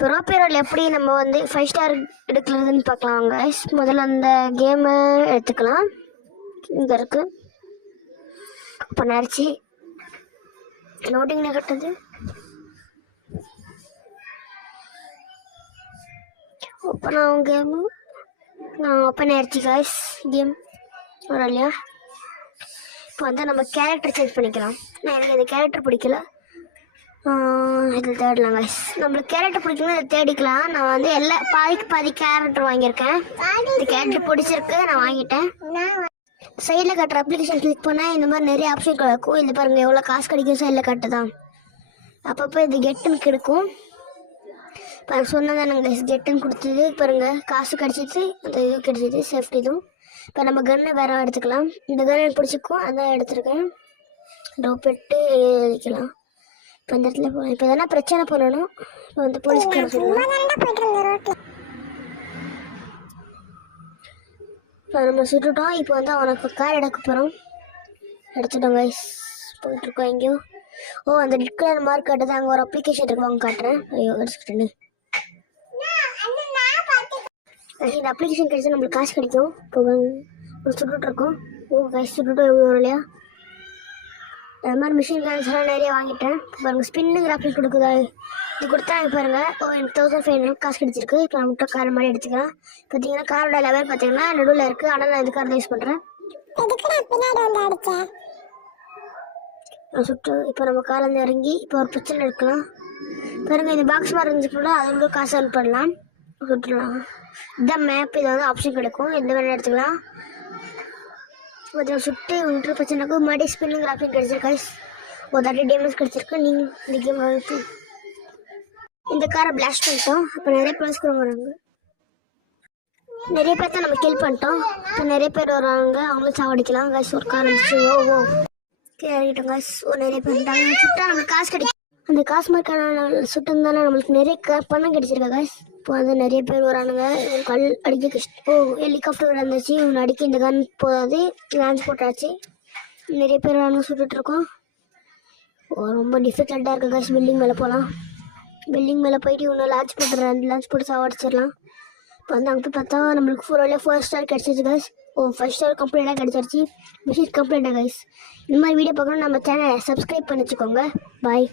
Bro payroll எப்படி நம்ம வந்து 5 ஸ்டார் எடுக்கிறதுன்னு பார்க்கலாம் கைஸ். முதல்ல அந்த கேமை எடுத்துக்கலாம். இங்கே இருக்கு இப்போ நினச்சி லோடிங்ல கட்டுது. ஓப்பன் ஆகும் கேமு. ஓப்பன் ஆயிடுச்சு கைஸ் கேம் வரும் இல்லையா. இப்போ வந்து நம்ம கேரக்டர் சேஞ்ச் பண்ணிக்கலாம். எனக்கு இந்த கேரக்டர் பிடிக்கல, இதில் தேடலாம் கைஸ். நம்மளுக்கு கேரக்டர் பிடிக்கணும், இதை தேடிக்கலாம். நான் வந்து பாதிக்கு பாதி கேரக்டர் வாங்கியிருக்கேன். இந்த கேரக்டர் பிடிச்சிருக்கு, நான் வாங்கிட்டேன். சைடில் கட்டுற அப்ளிகேஷன் கிளிக் பண்ணால் இந்த மாதிரி நிறைய ஆப்ஷன் கிடைக்கும். இது பாருங்கள் எவ்வளோ காசு கிடைக்கும். சைடில் கட்டு தான் அப்பப்போ இது கெட்டுன்னு கிடைக்கும். இப்போ சொன்னதான் நாங்கள் கெட்டுன்னு கொடுத்தது பாருங்கள், காசு கிடச்சிச்சு, அந்த இது கிடச்சிது, சேஃப்டி இதுவும். இப்போ நம்ம கன்னை வேறு எடுத்துக்கலாம். இந்த கன் எனக்கு பிடிச்சிக்கும், அதான் எடுத்துருக்கேன். டோப்பெட்டு அழிக்கலாம். இப்போ இந்த இடத்துல இப்போ எதனா பிரச்சனை பண்ணணும். இப்போ வந்து போலீஸ்கார இப்போ நம்ம சுட்டுட்டோம். இப்போ வந்து அவனுக்கு கார் எடுக்க போகிறோம். எடுத்துட்டோம் கைஸ். போயிட்டுருக்கோம் எங்கேயோ. அந்த ரெட் கலர் மார்க் காட்டுது, அங்கே ஒரு அப்ளிகேஷன் இருக்கு, வாங்க காட்டுறேன். ஐயோ எடுத்துக்கிட்டேன்னு. இந்த அப்ளிகேஷன் கிடைச்சா நம்மளுக்கு காசு கிடைக்கும். இப்போ சுட்டுட்ருக்கோம். கைஸ் சுட்டுட்டோம் எவ்வளோ வரும் இல்லையா. அது மாதிரி மிஷின் கன்ஸ்லாம் நிறைய வாங்கிட்டேன். பாருங்கள் ஸ்பின்னு கிராஃபிக் கொடுக்குதா, இது கொடுத்தா பாருங்கள். எனக்கு 1500 காசு கிடச்சிருக்கு. இப்போ நான் மட்டும் கார் மாதிரி எடுத்துக்கலாம். பார்த்தீங்கன்னா காரோட லெவல் பார்த்தீங்கன்னா நடுவில் இருக்குது. ஆனால் நான் இது கார் யூஸ் பண்ணுறேன். நான் சுட்டு இப்போ நம்ம கார்லேருந்து இறங்கி இப்போ ஒரு பிரச்சனை எடுக்கலாம். பாருங்கள் இந்த பாக்ஸ் மாதிரி இருந்துச்சுன்னா அதோட காசு அனுப்பி பண்ணலாம், சுட்டுலாம். இதுதான் மேப். இதை வந்து ஆப்ஷன் கிடைக்கும், எந்த வேணும் எடுத்துக்கலாம். கொஞ்சம் சுட்டு ஒன்று பிரச்சனைக்கு மறுபடியும் ஸ்பின்னிங் கிராஃபிக் கிடச்சிருக்கு. ஒரு 30 டேமேஜ் கிடச்சிருக்கு. நீங்கள் இந்த கேம் வளர்த்து இந்த காரை பிளாஸ்ட் பண்ணிட்டோம். இப்போ நிறைய பிளஸ்க்கு வராங்க. நிறைய பேர்த்த நம்ம கில் பண்ணிட்டோம். இப்போ நிறைய பேர் வராங்க, அவங்களும் சாவடிக்கலாம். கைஸ் ஒரு கார் வந்துச்சு. இறங்கிட்டோம் கைஸ். நிறைய பேர் இருந்தாங்க. சுட்டா நம்மளுக்கு காசு கிடைக்கும். அந்த காசு மாதிரி சுட்டிருந்தாலும் நம்மளுக்கு நிறைய பணம் கிடைச்சிருக்கா கைஸ். இப்போ வந்து நிறைய பேர் வரானுங்க. கல் அடிக்க ஹெலிகாப்டர் வந்துச்சு, இவனை அடிக்க இந்த கன் போதாது, லான்ச் போட்டாச்சு. நிறைய பேர் வரானுங்க, சுட்டுட்ருக்கோம். ரொம்ப டிஃபிகல்ட்டாக இருக்குது கைஸ். பில்டிங் மேலே போகலாம். பில்டிங் மேலே போயிட்டு இவனை லான்ச் போட்டுறேன், லான்ச் போட்டு சாவடிச்சிடலாம். இப்போ வந்து அங்கே போய் பார்த்தா நம்மளுக்கு 4 ஸ்டார் கிடச்சிச்சு கைஸ். 5 ஸ்டார் கம்ப்ளீட்டாக கிடச்சிருச்சு. மிஷின் கம்ப்ளீட்டாக கைஸ். இந்த மாதிரி வீடியோ பார்க்கணும் நம்ம சேனலை சப்ஸ்கிரைப் பண்ணி வச்சுக்கோங்க. பாய்.